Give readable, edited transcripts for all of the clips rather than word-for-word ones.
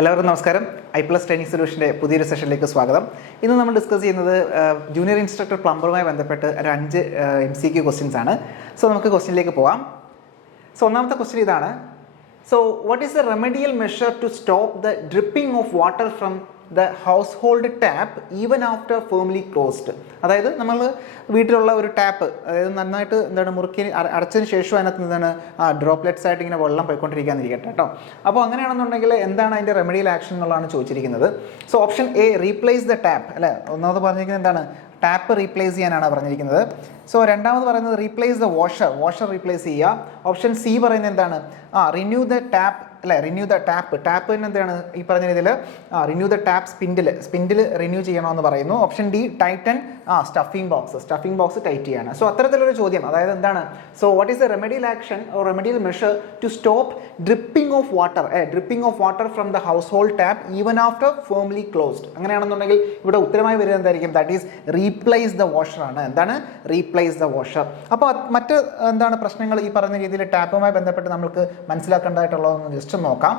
എല്ലാവർക്കും നമസ്കാരം. iPlus training സൊല്യൂഷൻ്റെ പുതിയൊരു സെഷനിലേക്ക് സ്വാഗതം. ഇന്ന് നമ്മൾ ഡിസ്കസ് ചെയ്യുന്നത് ജൂനിയർ ഇൻസ്ട്രക്ടർ പ്ലംബറുമായി ബന്ധപ്പെട്ട് ഒരു 5 MCQ ക്വസ്റ്റ്യൻസ് ആണ്. സോ നമുക്ക് ക്വസ്റ്റ്യനിലേക്ക് പോവാം. സോ ഒന്നാമത്തെ ക്വസ്റ്റ്യൻ ഇതാണ്. So what is the remedial measure to stop the dripping of water from the household tap even after firmly closed? അതായത് നമ്മൾ വീട്ടിലുള്ള ഒരു ടാപ്പ്, അതായത് നന്നായിട്ട് മുറുക്കി അടച്ചതിന് ശേഷം അതിനകത്ത് എന്താണ് ഡ്രോപ്ലെറ്റ്സ് ആയിട്ട് ഇങ്ങനെ വെള്ളം പോയിക്കൊണ്ടിരിക്കാന്നിരിക്കട്ടെ കേട്ടോ. അപ്പോൾ അങ്ങനെയാണെന്നുണ്ടെങ്കിൽ എന്താണ് അതിൻ്റെ റെമഡിയൽ ആക്ഷൻ എന്നുള്ളതാണ് ചോദിച്ചിരിക്കുന്നത്. So option A, replace the tap അല്ലേ. ഒന്നാമത് പറഞ്ഞിരിക്കുന്നത് എന്താണ്, ടാപ്പ് റീപ്ലേസ് ചെയ്യാനാണ് പറഞ്ഞിരിക്കുന്നത്. സോ രണ്ടാമത് പറയുന്നത് റീപ്ലേസ് ദ വാഷർ റീപ്ലേസ് ചെയ്യുക. ഓപ്ഷൻ സി പറയുന്നത് എന്താണ്, റിന്യൂ ദ ടാപ്പ് അല്ലേ, റിന്യൂ ദ ടാപ്പ് എന്താണ് ഈ പറഞ്ഞ രീതിയിൽ renew the tap spindle renew ചെയ്യണമെന്ന് പറയുന്നു. Option D, tighten stuffing box tight ചെയ്യാണ്. സോ അത്തരത്തിലൊരു ചോദ്യം, അതായത് എന്താണ്, so what is the remedial action or remedial measure to stop dripping of water from the household tap even after firmly closed? അങ്ങനെയാണെന്നുണ്ടെങ്കിൽ ഇവിടെ ഉത്തരമായി വരുന്നത് എന്തായിരിക്കും, that is replace the washer ആണ്. എന്താണ് റീപ്ലേസ് ദ വാഷർ? അപ്പോൾ മറ്റ് എന്താണ് പ്രശ്നങ്ങൾ ഈ പറഞ്ഞ രീതിയിൽ ടാപ്പുമായി ബന്ധപ്പെട്ട് നമുക്ക് മനസ്സിലാക്കേണ്ടതായിട്ടുള്ളതെന്ന് ജസ്റ്റ് നോക്കാം.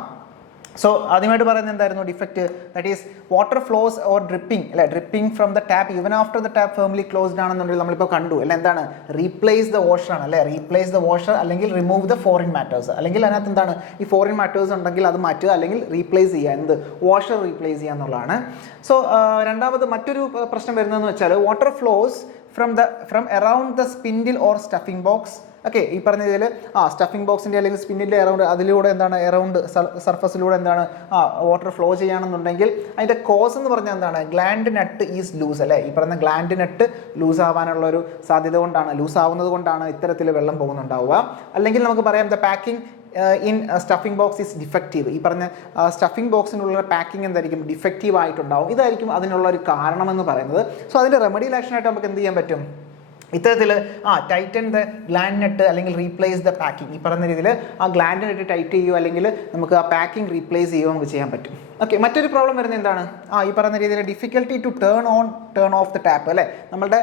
സോ ആദ്യമായിട്ട് പറയുന്നത് എന്തായിരുന്നു defect, that is water flows or dripping from the tap even after the tap firmly closed ആണെന്നുണ്ടെങ്കിൽ നമ്മളിപ്പോൾ കണ്ടു അല്ലെ, എന്താണ് റീപ്ലേസ് ദ വാഷർ ആണ് അല്ലെ. റീപ്ലേസ് ദ വാഷർ അല്ലെങ്കിൽ റിമൂവ് ദ ഫോറിൻ മാറ്റേഴ്സ്, അല്ലെങ്കിൽ അതിനകത്ത് എന്താണ് ഈ ഫോറിൻ മാറ്റേഴ്സ് ഉണ്ടെങ്കിൽ അത് മാറ്റുക, അല്ലെങ്കിൽ റീപ്ലേസ് ചെയ്യുക, എന്ത് വാഷർ റീപ്ലേസ് ചെയ്യുക എന്നുള്ളതാണ്. സോ രണ്ടാമത് മറ്റൊരു പ്രശ്നം വരുന്നതെന്ന് വെച്ചാൽ water flows from around the spindle or stuffing box. Okay, ഈ പറഞ്ഞ ഇതിൽ സ്റ്റഫിംഗ് ബോക്സിൻ്റെ അല്ലെങ്കിൽ സ്പിന്നിൻ്റെ അതിലൂടെ എന്താണ് എറൗണ്ട് സർഫസിലൂടെ എന്താണ് വാട്ടർ ഫ്ലോ ചെയ്യുകയാണെന്നുണ്ടെങ്കിൽ അതിൻ്റെ കോസ് എന്ന് പറഞ്ഞാൽ എന്താണ്, ഗ്ലാൻഡ് നട്ട് ഈസ് ലൂസ് അല്ലേ. ഈ പറഞ്ഞ ഗ്ലാൻഡ് നട്ട് ലൂസ് ആവാനുള്ള ഒരു സാധ്യത കൊണ്ടാണ്, ലൂസ് ആവുന്നത് കൊണ്ടാണ് ഇത്തരത്തിൽ വെള്ളം പോകുന്നുണ്ടാവുക. അല്ലെങ്കിൽ നമുക്ക് പറയാം the packing in stuffing box is defective. ഈ പറഞ്ഞ സ്റ്റഫിംഗ് ബോക്സിനുള്ള പാക്കിംഗ് എന്തായിരിക്കും, ഡിഫക്റ്റീവ് ആയിട്ടുണ്ടാവും. ഇതായിരിക്കും അതിനുള്ള ഒരു കാരണമെന്ന് പറയുന്നത്. സോ അതിൻ്റെ റെമഡിയൽ ആക്ഷനായിട്ട് നമുക്ക് എന്ത് ചെയ്യാൻ പറ്റും, ഇത്തരത്തിൽ ടൈറ്റൻ ദ ഗ്ലാൻഡ് നട്ട് അല്ലെങ്കിൽ റീപ്ലേസ് ദ പാക്കിംഗ്. ഈ പറഞ്ഞ രീതിയിൽ ഗ്ലാൻഡ് നട്ട് ടൈറ്റ് ചെയ്യുക, അല്ലെങ്കിൽ നമുക്ക് പാക്കിംഗ് റീപ്ലേസ് ചെയ്യുക നമുക്ക് ചെയ്യാൻ പറ്റും. ഓക്കെ, മറ്റൊരു പ്രോബ്ലം വരുന്നത് എന്താണ്, ഈ പറയുന്ന രീതിയിൽ difficulty to turn off the tap അല്ലേ. നമ്മളുടെ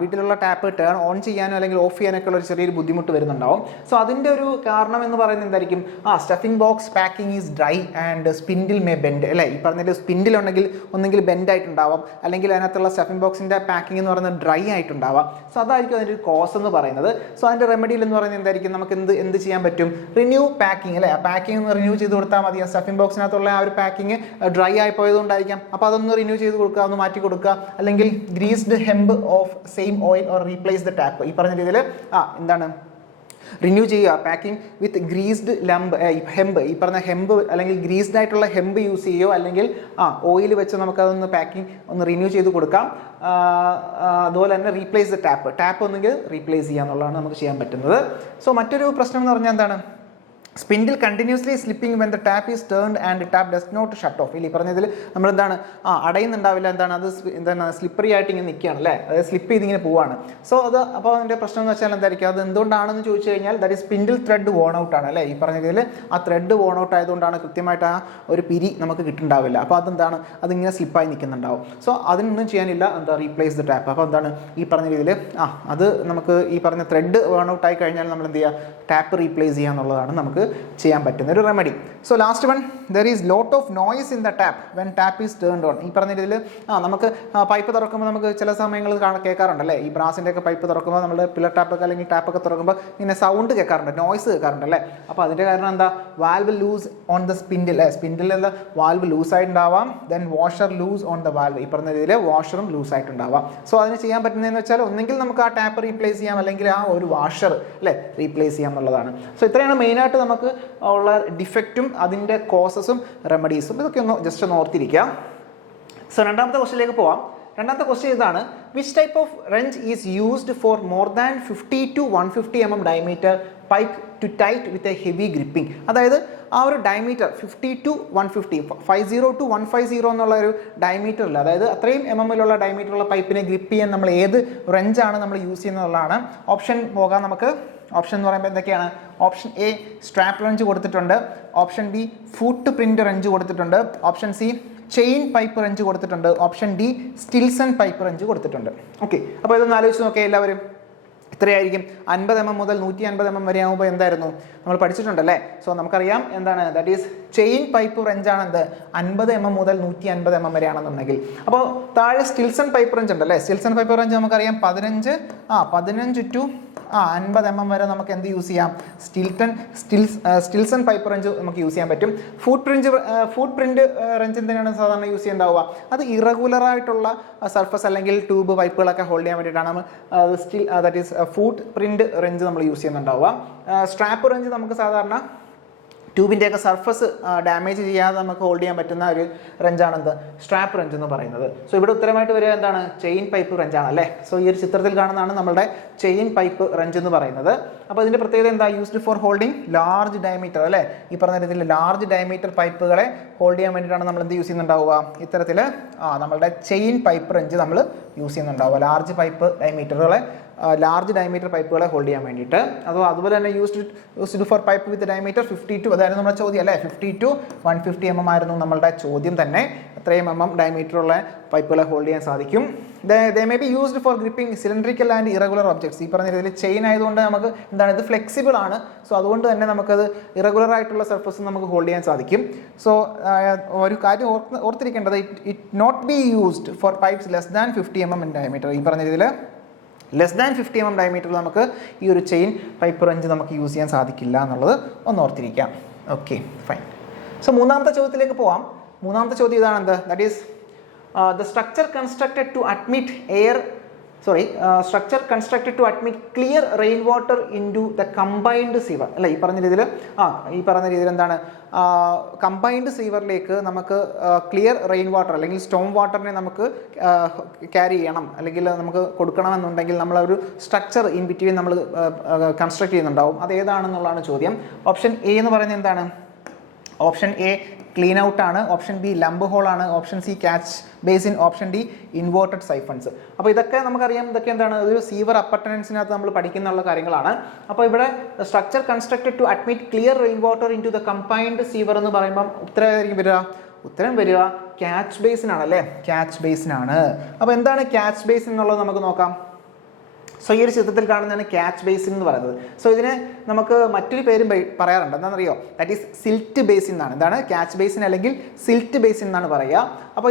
വീട്ടിലുള്ള ടാപ്പ് ടേൺ ഓൺ ചെയ്യാനോ അല്ലെങ്കിൽ ഓഫ് ചെയ്യാനൊക്കെ ഉള്ള ഒരു ചെറിയൊരു ബുദ്ധിമുട്ട് വരുന്നുണ്ടാവും. സോ അതിൻ്റെ ഒരു കാരണം എന്ന് പറയുന്നത് എന്തായിരിക്കും, stuffing box packing is dry and spindle may bend അല്ലേ. ഈ പറഞ്ഞ സ്പിൻഡിൽ ഉണ്ടെങ്കിൽ ഒന്നെങ്കിൽ ബെൻഡ് ആയിട്ടുണ്ടാവാം, അല്ലെങ്കിൽ അതിനകത്തുള്ള സ്റ്റഫിംഗ് ബോക്സിൻ്റെ പാക്കിംഗ് എന്ന് പറയുന്നത് ഡ്രൈ ആയിട്ടുണ്ടാവാം. സോ അതായിരിക്കും അതിൻ്റെ ഒരു കോസ് എന്ന് പറയുന്നത്. സോ അതിൻ്റെ റെമഡിയിൽ എന്ന് പറയുന്നത് എന്തായിരിക്കും, നമുക്ക് എന്ത് ചെയ്യാൻ പറ്റും, റിന്യൂ പാക്കിംഗ് അല്ലേ. ആ പാക്കിംഗ് ഒന്ന് റിന്യൂ ചെയ്ത് കൊടുത്താൽ മതി. സ്റ്റഫിംഗ് ബോക്സിനകത്തുള്ള ആ ഒരു പാക്കിംഗ് ഡ്രൈ ആയി പോയതുകൊണ്ടായിരിക്കാം. അപ്പോൾ അതൊന്ന് റിന്യൂ ചെയ്ത് കൊടുക്കുക, ഒന്ന് മാറ്റി കൊടുക്കുക. അല്ലെങ്കിൽ greased hemp of same oil or replace the tap. ഈ പറഞ്ഞ രീതിയിൽ എന്താണ് റിന്യൂ ചെയ്യുക, പാക്കിംഗ് വിത്ത് ഗ്രീസ്ഡ് ഹെമ്പ്. ഈ പറഞ്ഞ ഹെമ്പ് അല്ലെങ്കിൽ ഗ്രീസ്ഡ് ആയിട്ടുള്ള ഹെമ്പ് യൂസ് ചെയ്യുകയോ അല്ലെങ്കിൽ ഓയിൽ വെച്ച് നമുക്കതൊന്ന് പാക്കിംഗ് ഒന്ന് റിന്യൂ ചെയ്ത് കൊടുക്കാം. അതുപോലെ തന്നെ റീപ്ലേസ് ദ ടാപ്പ് ഒന്നെങ്കിൽ റീപ്ലേസ് ചെയ്യുക എന്നുള്ളതാണ് നമുക്ക് ചെയ്യാൻ പറ്റുന്നത്. സോ മറ്റൊരു പ്രശ്നം എന്ന് പറഞ്ഞാൽ എന്താണ്, spindle continuously slipping when the tap is turned and tap does not shut off. ഈ പറഞ്ഞതിൽ നമ്മളെന്താണ് അടയുന്നുണ്ടാവില്ല, എന്താണ് അത് എന്താണ് സ്ലിപ്പറി ആയിട്ട് ഇങ്ങനെ നിൽക്കുകയാണ് അല്ലേ, അതായത് സ്ലിപ്പ് ചെയ്തിങ്ങനെ പോവാണ്. സോ അപ്പോൾ അതിൻ്റെ പ്രശ്നം എന്ന് വെച്ചാൽ എന്തായിരിക്കും, അത് എന്തുകൊണ്ടാണെന്ന് ചോദിച്ചു കഴിഞ്ഞാൽ that is spindle thread worn out ആണ് അല്ലേ. ഈ പറഞ്ഞതിൽ ആ ത്രെഡ് വോൺ ഔട്ട് ആയതുകൊണ്ടാണ് കൃത്യമായിട്ട് ആ ഒരു പിരി നമുക്ക് കിട്ടുന്നുണ്ടാവില്ല. അപ്പോൾ അതെന്താണ്, അതിങ്ങനെ സ്ലിപ്പായി നിൽക്കുന്നുണ്ടാവും. സോ അതിനൊന്നും ചെയ്യാനില്ല, എന്താ റീപ്ലേസ് ദ ടാപ്പ്. അപ്പോൾ എന്താണ് ഈ പറഞ്ഞ രീതിയിൽ അത് നമുക്ക് ഈ പറഞ്ഞ ത്രെഡ് വോൺ ഔട്ട് ആയി കഴിഞ്ഞാൽ നമ്മൾ എന്ത് ചെയ്യുക, ടാപ്പ് റീപ്ലേസ് ചെയ്യുക എന്നുള്ളതാണ് നമുക്ക് ചെയ്യാൻ പറ്റുന്ന ഒരു remedy. So last one, there is lot of noise in the tap when tap is turned on. ഈ പറഞ്ഞ രീതിയിൽ നമുക്ക് പൈപ്പ് തുറക്കുമ്പോൾ നമുക്ക് ചില സമയങ്ങളിൽ കേൾക്കാറുണ്ടല്ലേ, ഈ ബ്രാസിൻ്റെ ഒക്കെ പൈപ്പ് തുറക്കുമ്പോൾ നമ്മുടെ പില്ലർ ടാപ്പൊക്കെ അല്ലെങ്കിൽ ടാപ്പൊക്കെ തുറക്കുമ്പോൾ ഇങ്ങനെ സൗണ്ട് കേൾക്കാറുണ്ട്, നോയ്സ് കേൾക്കാറുണ്ടല്ലേ. അപ്പോൾ അതിൻ്റെ കാരണം എന്താ, വാൽവ് ലൂസ് ഓൺ ദ സ്പിൻഡിലുള്ള വാൽവ് ലൂസ് ആയിട്ടുണ്ടാവാം. Then washer loose on the valve. ഈ പറഞ്ഞ രീതിയിൽ വാഷറും ലൂസ് ആയിട്ടുണ്ടാവാം. സോ അതിന് ചെയ്യാൻ പറ്റുന്നതെന്ന് വെച്ചാൽ ഒന്നെങ്കിൽ നമുക്ക് ആ ടാപ്പ് റീപ്ലേസ് ചെയ്യാം, അല്ലെങ്കിൽ ആ ഒരു വാഷർ അല്ലേ റീപ്ലേസ് ചെയ്യാം എന്നുള്ളതാണ്. സോ ഇത്രയാണ് മെയിനായിട്ട് നമുക്ക് ഉള്ള ഡിഫക്റ്റും അതിൻ്റെ കോസസും റെമഡീസും. ഇതൊക്കെ ഒന്ന് ജസ്റ്റ് ഒന്ന് ഓർത്തിരിക്കുക. സോ രണ്ടാമത്തെ ക്വസ്റ്റ്യനിലേക്ക് പോവാം. രണ്ടാമത്തെ ക്വസ്റ്റ്യൻ ഇതാണ്, which type of wrench is used for more than 50 to 150 mm diameter pipe to tight with a heavy gripping. അതായത് ആ ഒരു ഡയമീറ്റർ 50 to 150, 50 to 150 എന്നുള്ള ഒരു ഡയമീറ്ററിൽ, അതായത് അത്രയും MM-ലുള്ള ഡയമീറ്ററുള്ള പൈപ്പിനെ ഗ്രിപ്പ് ചെയ്യാൻ നമ്മൾ ഏത് റെഞ്ചാണ് നമ്മൾ യൂസ് ചെയ്യുന്നതെന്നുള്ളതാണ്. ഓപ്ഷൻ പോകാം നമുക്ക്. ഓപ്ഷൻ എന്ന് പറയുമ്പോൾ എന്തൊക്കെയാണ്, ഓപ്ഷൻ എ സ്ട്രാപ്പ് റെഞ്ച് കൊടുത്തിട്ടുണ്ട്, option B foot print wrench കൊടുത്തിട്ടുണ്ട്, option C chain pipe wrench കൊടുത്തിട്ടുണ്ട്, option D Stillson pipe wrench കൊടുത്തിട്ടുണ്ട്. ഓക്കെ, അപ്പോൾ ഇതൊന്ന് ആലോചിച്ച് നോക്കിയാൽ എല്ലാവരും എത്രയായിരിക്കും? 50 mm മുതൽ 150 mm വരെ ആകുമ്പോൾ എന്തായിരുന്നു നമ്മൾ പഠിച്ചിട്ടുണ്ടല്ലേ? സോ നമുക്കറിയാം എന്താണ്, ദാറ്റ് ഈസ് ചെയിൻ പൈപ്പ് റെഞ്ചാണ് എന്ത് 50 mm മുതൽ 150 mm വരെയാണെന്നുണ്ടെങ്കിൽ. അപ്പോൾ താഴെ സ്റ്റിൽസൺ പൈപ്പ് റെഞ്ച് ഉണ്ടല്ലേ? സ്റ്റിൽസൺ പൈപ്പ് റെഞ്ച് നമുക്കറിയാം 15 ടു 50 mm വരെ നമുക്ക് എന്ത് യൂസ് ചെയ്യാം? സ്റ്റിൽസൺ പൈപ്പ് റെഞ്ച് നമുക്ക് യൂസ് ചെയ്യാൻ പറ്റും. ഫുട് പ്രിന്റ് റെഞ്ച് എന്തിനാണ് സാധാരണ യൂസ് ചെയ്യുന്നുണ്ടാവുക? അത് ഇറഗുലർ ആയിട്ടുള്ള സർഫസ് അല്ലെങ്കിൽ ട്യൂബ് പൈപ്പുകളൊക്കെ ഹോൾഡ് ചെയ്യാൻ വേണ്ടിയിട്ടാണ് that is footprint wrench നമ്മൾ യൂസ് ചെയ്യുന്നുണ്ടാവുക. സ്ട്രാപ്പ് റെഞ്ച് നമുക്ക് സാധാരണ ട്യൂബിൻ്റെയൊക്കെ സർഫസ് ഡാമേജ് ചെയ്യാതെ നമുക്ക് ഹോൾഡ് ചെയ്യാൻ പറ്റുന്ന ഒരു റെഞ്ചാണെന്ത് സ്ട്രാപ്പ് റെഞ്ച് എന്ന് പറയുന്നത്. സോ ഇവിടെ ഉത്തരമായിട്ട് വരിക എന്താണ്? ചെയിൻ പൈപ്പ് റെഞ്ചാണ് അല്ലേ? സോ ഈ ഒരു ചിത്രത്തിൽ കാണുന്നതാണ് നമ്മുടെ ചെയിൻ പൈപ്പ് റെഞ്ച് എന്ന് പറയുന്നത്. അപ്പോൾ ഇതിൻ്റെ പ്രത്യേകത എന്താ? Used for holding large diameter അല്ലേ? ഈ പറഞ്ഞ രീതിയിൽ ലാർജ് ഡയമീറ്റർ പൈപ്പുകളെ ഹോൾഡ് ചെയ്യാൻ വേണ്ടിയിട്ടാണ് നമ്മൾ എന്ത് യൂസ് ചെയ്യുന്നുണ്ടാവുക? ഇത്തരത്തിൽ നമ്മളുടെ ചെയിൻ പൈപ്പ് റെഞ്ച് നമ്മൾ യൂസ് ചെയ്യുന്നുണ്ടാവുക. ലാർജ് ഡയമീറ്റർ പൈപ്പുകളെ ഹോൾഡ് ചെയ്യാൻ വേണ്ടിയിട്ട്. അതുപോലെ തന്നെ used for pipe with diameter 52, അതായിരുന്നു നമ്മുടെ ചോദ്യം അല്ലേ? 50 to 150 mm ആയിരുന്നു നമ്മളുടെ ചോദ്യം തന്നെ. എത്രയും ഡയമീറ്റർ ഉള്ള പൈപ്പുകളെ ഹോൾഡ് ചെയ്യാൻ സാധിക്കും. They may be used for gripping cylindrical and irregular objects. ഈ പറഞ്ഞ രീതിയിൽ ചെയിൻ ആയതുകൊണ്ട് നമുക്ക് എന്താണ്, ഇത് ഫ്ലെക്സിബിൾ ആണ്. സോ അതുകൊണ്ട് തന്നെ നമുക്കത് ഇറഗുലർ ആയിട്ടുള്ള സർഫസ് നമുക്ക് ഹോൾഡ് ചെയ്യാൻ സാധിക്കും. സോ ഒരു കാര്യം ഓർത്തിരിക്കേണ്ടത്, it not be used for pipes less than 50 mm in diameter. ഈ പറഞ്ഞ രീതിയിൽ ലെസ് ദാൻ 50 mm ഡയമീറ്ററിൽ നമുക്ക് ഈ ഒരു ചെയിൻ പൈപ്പ് റെഞ്ച് നമുക്ക് യൂസ് ചെയ്യാൻ സാധിക്കില്ല എന്നുള്ളത് ഒന്ന് ഓർത്തിരിക്കാം. Okay, fine. സോ മൂന്നാമത്തെ ചോദ്യത്തിലേക്ക് പോവാം. മൂന്നാമത്തെ ചോദ്യം ഇതാണ് എന്ത്? That is the structure constructed to admit clear rain water into the combined sewer അല്ല? ഈ പറഞ്ഞ രീതിയിൽ എന്താണ്, കമ്പൈൻഡ് സീവറിലേക്ക് നമുക്ക് ക്ലിയർ റെയിൻ വാട്ടർ അല്ലെങ്കിൽ സ്റ്റോം വാട്ടറിനെ നമുക്ക് ക്യാരി ചെയ്യണം അല്ലെങ്കിൽ നമുക്ക് കൊടുക്കണമെന്നുണ്ടെങ്കിൽ നമ്മളൊരു സ്ട്രക്ചർ ഇൻ ബിറ്റ്വീൻ നമ്മൾ കൺസ്ട്രക്ട് ചെയ്യുന്നുണ്ടാവും. അത് ഏതാണെന്നുള്ളതാണ് ചോദ്യം. ഓപ്ഷൻ എ എന്ന് പറയുന്നത് എന്താണ്? ഓപ്ഷൻ എ ക്ലീൻ ഔട്ട് ആണ്. ഓപ്ഷൻ ബി ലംബ് ഹോൾ ആണ്. Option C catch basin. Option D inverted siphons. അപ്പോൾ ഇതൊക്കെ നമുക്കറിയാം, ഇതൊക്കെ എന്താണ്, ഒരു സീവർ അപ്പർട്ടനൻസിനകത്ത് നമ്മൾ പഠിക്കുന്ന കാര്യങ്ങളാണ്. അപ്പോൾ ഇവിടെ structure constructed to admit clear rain water into the combined sewer എന്ന് പറയുമ്പം ഉത്തരം വരിക ക്യാച്ച് ബേസിൻ ആണ് അല്ലേ? ക്യാച്ച് ബേസിൻ ആണ്. അപ്പോൾ എന്താണ് ക്യാച്ച് ബേസിൻ എന്നുള്ളത് നമുക്ക് നോക്കാം. സോ ഈ ഒരു ചിത്രത്തിൽ കാണുന്നതാണ് ക്യാച്ച് ബേസിൻ എന്ന് പറയുന്നത്. സോ ഇതിന് നമുക്ക് മറ്റൊരു പേരും പറയാറുണ്ട്. എന്താണെന്നറിയോ? ദാറ്റ് ഈസ് സിൽറ്റ് ബേസിൻ എന്നാണ്. എന്താണ്? ക്യാച്ച് ബേസിൻ അല്ലെങ്കിൽ സിൽറ്റ് ബേസിൻ എന്നാണ് പറയുക. അപ്പോൾ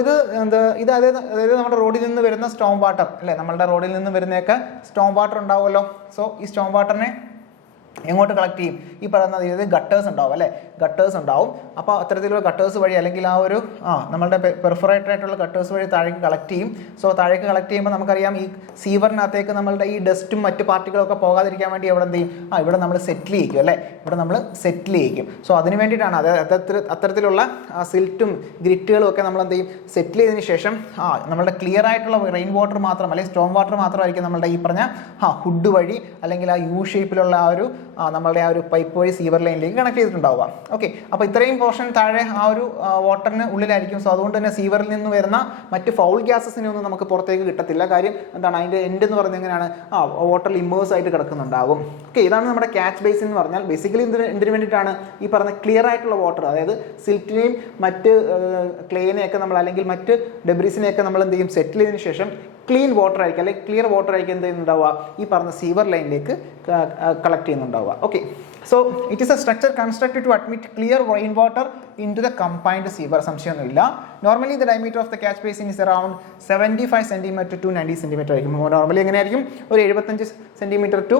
അതായത് നമ്മുടെ റോഡിൽ നിന്ന് വരുന്ന സ്റ്റോം വാട്ടർ അല്ലേ? നമ്മളുടെ റോഡിൽ നിന്ന് വരുന്നതൊക്കെ സ്റ്റോം വാട്ടർ ഉണ്ടാവുമല്ലോ. സോ ഈ സ്റ്റോം വാട്ടറിനെ എങ്ങോട്ട് കളക്ട് ചെയ്യും? ഈ പറയുന്ന രീതിയിൽ ഗട്ടേഴ്സ് ഉണ്ടാവും അല്ലേ? ഗട്ടേഴ്സ് ഉണ്ടാവും. അപ്പോൾ അത്തരത്തിലുള്ള ഗട്ടേഴ്സ് വഴി അല്ലെങ്കിൽ നമ്മളുടെ പെർഫറേറ്റഡ് ആയിട്ടുള്ള ഗട്ടേഴ്സ് വഴി താഴേക്ക് കളക്ട് ചെയ്യും. സോ താഴേക്ക് കളക്ട് ചെയ്യുമ്പോൾ നമുക്കറിയാം ഈ സീവറിനകത്തേക്ക് നമ്മളുടെ ഈ ഡസ്റ്റും മറ്റു പാർട്ടികളൊക്കെ പോകാതിരിക്കാൻ വേണ്ടി ഇവിടെ എന്ത് ചെയ്യും? ഇവിടെ നമ്മൾ സെറ്റിൽ ചെയ്യിക്കും അല്ലേ? സോ അതിന് വേണ്ടിയിട്ടാണ് അത്തരത്തിലുള്ള സിൽറ്റും ഗ്രിറ്റുകളും ഒക്കെ നമ്മൾ എന്ത് ചെയ്യും? സെറ്റിൽ ചെയ്തതിന് ശേഷം നമ്മളുടെ ക്ലിയർ ആയിട്ടുള്ള റെയിൻ വാട്ടർ മാത്രം അല്ലെങ്കിൽ സ്റ്റോം വാട്ടർ മാത്രമായിരിക്കും നമ്മളുടെ ഈ പറഞ്ഞ ഹുഡ് വഴി അല്ലെങ്കിൽ ആ യു ഷേപ്പിലുള്ള നമ്മളുടെ ആ ഒരു പൈപ്പ് വഴി സീവർ ലൈനിലേക്ക് കണക്ട് ചെയ്തിട്ടുണ്ടാവുക. ഓക്കെ, അപ്പോൾ ഇത്രയും പോർഷൻ താഴെ ആ ഒരു വാട്ടറിന് ഉള്ളിലായിരിക്കും. സോ അതുകൊണ്ട് തന്നെ സീവറിൽ നിന്ന് വരുന്ന മറ്റ് ഫൗൾ ഗ്യാസസിനെ ഒന്നും നമുക്ക് പുറത്തേക്ക് കിട്ടത്തില്ല. കാര്യം എന്താണ്? അതിൻ്റെ എൻഡ് എന്ന് പറയുന്നത് എങ്ങനെയാണ്? വാട്ടറിൽ ഇമ്മേഴ്സ് ആയിട്ട് കിടക്കുന്നുണ്ടാവും. ഓക്കെ, ഇതാണ് നമ്മുടെ ക്യാച്ച് ബേസിൻ എന്ന് പറഞ്ഞാൽ. ബേസിക്കലി എന്തിനു വേണ്ടിയിട്ടാണ്? ഈ പറഞ്ഞ ക്ലിയർ ആയിട്ടുള്ള വാട്ടർ, അതായത് സിൽറ്റിനെയും മറ്റ് ക്ലേനെയൊക്കെ നമ്മൾ അല്ലെങ്കിൽ മറ്റ് ഡെബ്രീസിനെയൊക്കെ നമ്മൾ എന്ത് ചെയ്യും? സെറ്റിൽ ചെയ്തതിന് ശേഷം ക്ലീൻ വാട്ടർ ആയിരിക്കും അല്ലെങ്കിൽ ക്ലിയർ വാട്ടർ ആയിരിക്കും എന്ത് ചെയ്യുന്നുണ്ടാവുക? ഈ പറഞ്ഞ സീവർ ലൈനിലേക്ക് കളക്ട് ചെയ്യുന്നുണ്ടാവുക. Okay, so it is a structure constructed to admit clear rain water into the combined sewer. സംശയമൊന്നുമില്ല. Normally the diameter of the catch basin is around 75 cm to 90 cm ആയിരിക്കും. Normally എങ്ങനെയായിരിക്കും? ഒരു 75 cm to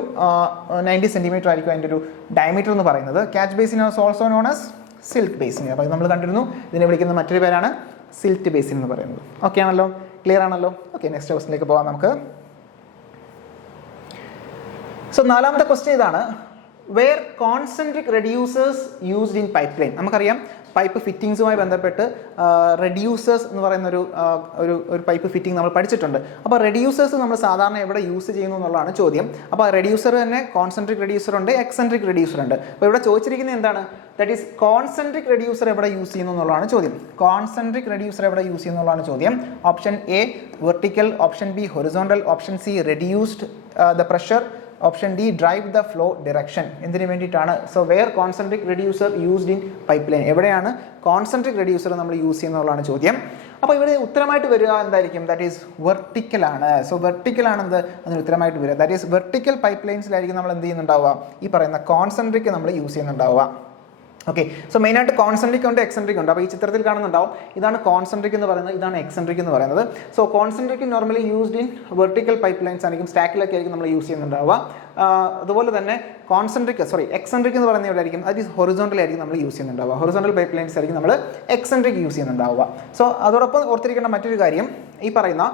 90 cm ആയിരിക്കും അതിൻ്റെ ഒരു diameter എന്ന് പറയുന്നത്. Catch basin is also known as silt basin. അപ്പോൾ ഇത് നമ്മൾ കണ്ടിരുന്നു. ഇതിനെ വിളിക്കുന്ന മറ്റൊരു പേരാണ് സിൽറ്റ് ബേസിൻ എന്ന് പറയുന്നത്. ഓക്കെ ആണല്ലോ? ക്ലിയർ ആണല്ലോ? ഓക്കെ, നെക്സ്റ്റ് ക്വസ്റ്റിലേക്ക് പോകാം നമുക്ക്. സോ നാലാമത്തെ ക്വസ്റ്റ്യൻ ഇതാണ്. Where concentric reducers used in pipe line. നമുക്കറിയാം പൈപ്പ് ഫിറ്റിങ്സുമായി ബന്ധപ്പെട്ട് റെഡ്യൂസേഴ്സ് എന്ന് പറയുന്ന ഒരു പൈപ്പ് ഫിറ്റിംഗ് നമ്മൾ പഠിച്ചിട്ടുണ്ട്. അപ്പോൾ റെഡ്യൂസേഴ്സ് നമ്മൾ സാധാരണ എവിടെ യൂസ് ചെയ്യുന്നു എന്നുള്ളതാണ് ചോദ്യം. അപ്പോൾ റെഡ്യൂസർ തന്നെ കോൺസെൻട്രിക് റെഡ്യൂസർ ഉണ്ട്, എക്സെൻട്രിക് റെഡ്യൂസർ ഉണ്ട്. അപ്പോൾ ഇവിടെ ചോദിച്ചിരിക്കുന്നത് എന്താണ്? ദാറ്റ് ഈസ് കോൺസെൻട്രിക് റെഡ്യൂസർ എവിടെ യൂസ് ചെയ്യുന്നു എന്നുള്ളതാണ് ചോദ്യം. കോൺസെൻട്രിക് റെഡ്യൂസർ എവിടെ യൂസ് ചെയ്യുന്നു എന്നുള്ളതാണ് ചോദ്യം. Option A vertical, option B horizontal, option C reduced the pressure, option D drive the flow direction. എന്തിനു വേണ്ടിയിട്ടാണ്? So where concentric reducer used in pipe line. എവിടെയാണ് കോൺസെൻട്രിക് റെഡ്യൂസർ നമ്മൾ യൂസ് ചെയ്യുന്നതാണ് ചോദ്യം. അപ്പോൾ ഇവിടെ ഉത്തരമായിട്ട് വരിക എന്തായിരിക്കും? ദാറ്റ് ഈസ് വെർട്ടിക്കൽ ആണ്. സോ വെർട്ടിക്കൽ ആണെന്ത് അതിന് ഉത്തരമായിട്ട് വരിക. ദാറ്റ് ഈസ് വെർട്ടിക്കൽ പൈപ്പ് ലൈൻസിലായിരിക്കും നമ്മൾ എന്ത് ചെയ്യുന്നുണ്ടാവുക? ഈ പറയുന്ന കോൺസെൻട്രിക് നമ്മൾ യൂസ് ചെയ്യുന്നുണ്ടാവുക. ഓക്കെ, സോ മെയിനായിട്ട് കോൺസെൻട്രിക് ഉണ്ട്, എക്സെൻട്രിക് ഉണ്ട്. അപ്പോൾ ഈ ചിത്രത്തിൽ കാണുന്നുണ്ടാവും, ഇതാണ് കോൺസെൻട്രിക് എന്ന് പറയുന്നത്, ഇതാണ് എക്സെൻട്രിക് എന്ന് പറയുന്നത്. So concentric normally used in vertical pipe lines ആയിരിക്കും, സ്റ്റാക്കിലൊക്കെ ആയിരിക്കും നമ്മൾ യൂസ് ചെയ്യുന്നുണ്ടാവുക. അതുപോലെ തന്നെ എക്സെൻട്രിക് എന്ന് പറയുന്നത് എവിടെ ആയിരിക്കും? അത് ഹൊറിസോണ്ടൽ ആയിരിക്കും നമ്മൾ യൂസ് ചെയ്യുന്നുണ്ടാവുക. ഹൊറിസോണ്ടൽ പൈപ്പ് ലൈൻസ് ആയിരിക്കും നമ്മൾ എക്സെൻട്രിക് യൂസ് ചെയ്യുന്നുണ്ടാവുക. സോ അതോടൊപ്പം ഓർത്തിരിക്കേണ്ട മറ്റൊരു കാര്യം, ഈ പറയുന്ന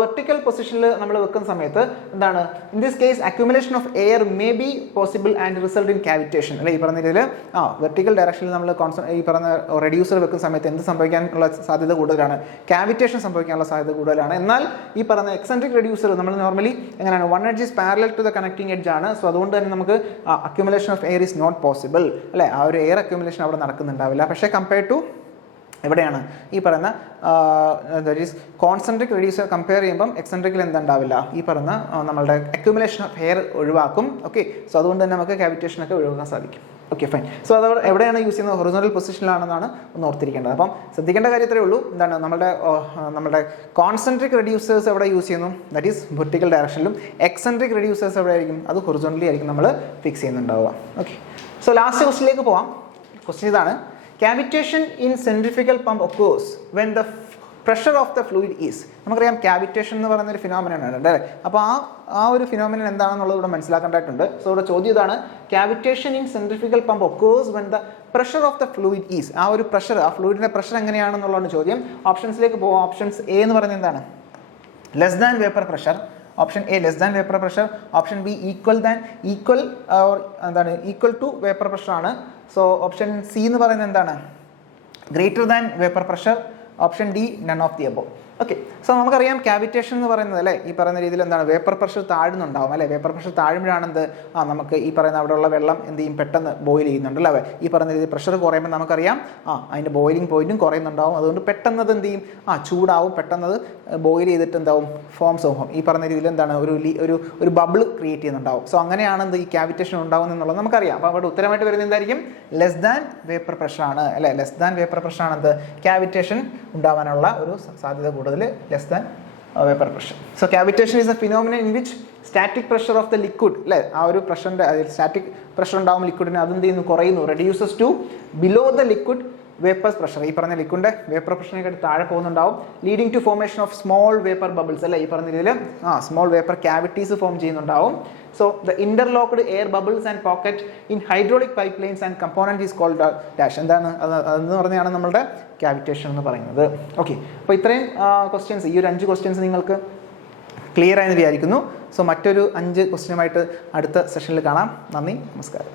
വെർട്ടിക്കൽ പൊസിഷനിൽ നമ്മൾ വെക്കുന്ന സമയത്ത് എന്താണ്? In this case accumulation of air may be possible and result in cavitation. അല്ലെ, ഈ പറഞ്ഞ രീതിയിൽ വെർട്ടിക്കൽ ഡയറക്ഷനിൽ നമ്മൾ ഈ പറഞ്ഞ റെഡ്യൂസർ വെക്കുന്ന സമയത്ത് എന്ത് സംഭവിക്കാനുള്ള സാധ്യത കൂടുതലാണ്? കാവിറ്റേഷൻ സംഭവിക്കാനുള്ള സാധ്യത കൂടുതലാണ്. എന്നാൽ ഈ പറഞ്ഞ എക്സെൻട്രിക് റെഡ്യൂസർ നമ്മൾ നോർമലി എങ്ങനെയാണ്? One edge is parallel to the connecting edge ആണ്. സോ അതുകൊണ്ട് തന്നെ നമുക്ക് accumulation of air is not possible. അല്ലെ, ആ ഒരു എയർ അക്യുമുലേഷൻ അവിടെ നടക്കുന്നുണ്ടാവില്ല. പക്ഷേ കമ്പയർ ടു എവിടെയാണ് ഈ പറയുന്ന കോൺസെൻട്രിക് റെഡ്യൂസർ കമ്പയർ ചെയ്യുമ്പം എക്സെൻട്രിക്കിൽ എന്തുണ്ടാവില്ല? ഈ പറയുന്ന നമ്മളുടെ അക്യുമുലേഷൻ ഓഫ് എയർ ഒഴിവാക്കും. ഓക്കെ, സോ അതുകൊണ്ട് തന്നെ നമുക്ക് കാവിറ്റേഷനൊക്കെ ഒഴിവാക്കാൻ സാധിക്കും. Okay, fine. സോ അത് എവിടെയാണ് യൂസ് ചെയ്യുന്നത്? ഹൊറിസോണ്ടൽ പൊസിഷനിലാണെന്നാണ് ഒന്ന് ഓർത്തിരിക്കേണ്ടത്. അപ്പം ശ്രദ്ധിക്കേണ്ട കാര്യത്രേ ഉള്ളൂ. എന്താണ് നമ്മുടെ കോൺസെൻട്രിക് റെഡ്യൂസേഴ്സ് എവിടെ യൂസ് ചെയ്യുന്നു? ദാറ്റ് ഈസ് വെർട്ടിക്കൽ ഡയറക്ഷനിലും. എക്സെൻട്രിക് റെഡ്യൂസേഴ്സ് എവിടെ ആയിരിക്കും? അത് ഹൊറിസോണ്ടലി ആയിരിക്കും നമ്മൾ ഫിക്സ് ചെയ്യുന്നുണ്ടാവുക. ഓക്കെ, സോ ലാസ്റ്റ് ക്വസ്റ്റിലേക്ക് പോവാം. ക്വസ്റ്റ്യൻ ഇതാണ്: cavitation in centrifugal pump occurs when the pressure of the fluid is. നമുക്കറിയാം കാവിറ്റേഷൻ എന്ന് പറയുന്ന ഒരു ഫിനോമിനൻ ആണ് അല്ലേ? അപ്പോൾ ആ ഒരു ഫിനോമിനൻ എന്താണെന്നുള്ളത് ഇവിടെ മനസ്സിലാക്കേണ്ടതായിട്ടുണ്ട്. സോ ഇവിടെ ചോദ്യം ഇതാണ്: cavitation in centrifugal pump occurs when the pressure of the fluid is. ആ ഒരു പ്രഷർ, ആ ഫ്ലൂയിഡിന്റെ പ്രഷർ എങ്ങനെയാണെന്നുള്ളതാണ് ചോദ്യം. ഓപ്ഷൻസിലേക്ക് പോവാം. ഓപ്ഷൻസ് എ എന്ന് പറയുന്നത് എന്താണ്? Less than vapour pressure. Option A less than vapour pressure. Option B equal to vapour pressure ആണ്. So option C എന്ന് പറയുന്നത് എന്താണ്? Greater than vapour pressure. Option D none of the above. Okay, so നമുക്കറിയാം cavitation എന്ന് പറയുന്നത് അല്ലേ ഈ പറയുന്ന രീതിയിൽ എന്താണ്? വേപ്പർ പ്രഷർ താഴുന്നുണ്ടാവും അല്ലേ? വേപ്പർ പ്രഷർ താഴുമ്പോഴാണെന്ത് നമുക്ക് ഈ പറയുന്ന അവിടെയുള്ള വെള്ളം എന്ത് ചെയ്യും? പെട്ടെന്ന് ബോയിൽ ചെയ്യുന്നുണ്ടല്ലോ അല്ലേ? ഈ പറയുന്ന രീതിയിൽ പ്രഷർ കുറയുമ്പോൾ നമുക്കറിയാം അതിൻ്റെ ബോയിലിംഗ് പോയിന്റും കുറയുന്നുണ്ടാവും. അതുകൊണ്ട് പെട്ടെന്ന് അത് എന്ത് ചെയ്യും? ചൂടാവും. പെട്ടെന്ന് ബോയിൽ ചെയ്തിട്ട് എന്താവും? ഫോംസ് ആവും. ഈ പറഞ്ഞ രീതിയിൽ എന്താണ്? ഒരു ബബിൾ ക്രിയേറ്റ് ചെയ്യുന്നുണ്ടാവും. സോ അങ്ങനെയാണ് എന്ത് ഈ കാവിറ്റേഷൻ ഉണ്ടാവുന്നത് എന്നുള്ളത് നമുക്കറിയാം. അപ്പോൾ അവിടെ ഉത്തരമായിട്ട് വരുന്നത് എന്തായിരിക്കും? ലെസ് ദാൻ വേപ്പർ പ്രഷർ ആണ് അല്ലേ? ലെസ് ദാൻ വേപ്പർ പ്രഷർ ആണ് എന്ത്? കാവിറ്റേഷൻ ഉണ്ടാവാനുള്ള ഒരു സാധ്യത കൂടുതൽ. Less than vapor pressure. So cavitation is a phenomenon in which static pressure of the liquid, അല്ലേ, ആ ഒരു പ്രഷറിന്റെ സ്റ്റാറ്റിക് പ്രഷർ ഉണ്ടാവും ലിക്വിഡിന്, അതെന്ത് ചെയ്യുന്നു? കുറയുന്നു. reduces to below the liquid vapor pressure. ഈ പറഞ്ഞ ലിക്വിഡിന്റെ വേപ്പർ പ്രഷറിനെ താഴെ പോകുന്നുണ്ടാവും. Leading to formation of small vapour bubbles അല്ലേ? ഈ പറഞ്ഞ രീതിയിൽ സ്മോൾ വേപ്പർ ക്യാവിറ്റീസ് ഫോം ചെയ്യുന്നുണ്ടാവും. So the interlocked air bubbles and pocket in hydraulic pipelines and component is called dash. എന്താണ് അതെന്ന് പറഞ്ഞാണ് നമ്മളുടെ കാവിറ്റേഷൻ എന്ന് പറയുന്നത്. ഓക്കെ, അപ്പോൾ ഇത്രയും ക്വസ്റ്റ്യൻസ്, ഈ ഒരു 5 ക്വസ്റ്റ്യൻസ് നിങ്ങൾക്ക് ക്ലിയർ ആയെന്ന് വിചാരിക്കുന്നു. സോ മറ്റൊരു 5 ക്വസ്റ്റ്യനുമായിട്ട് അടുത്ത സെഷനിൽ കാണാം. നന്ദി, നമസ്കാരം.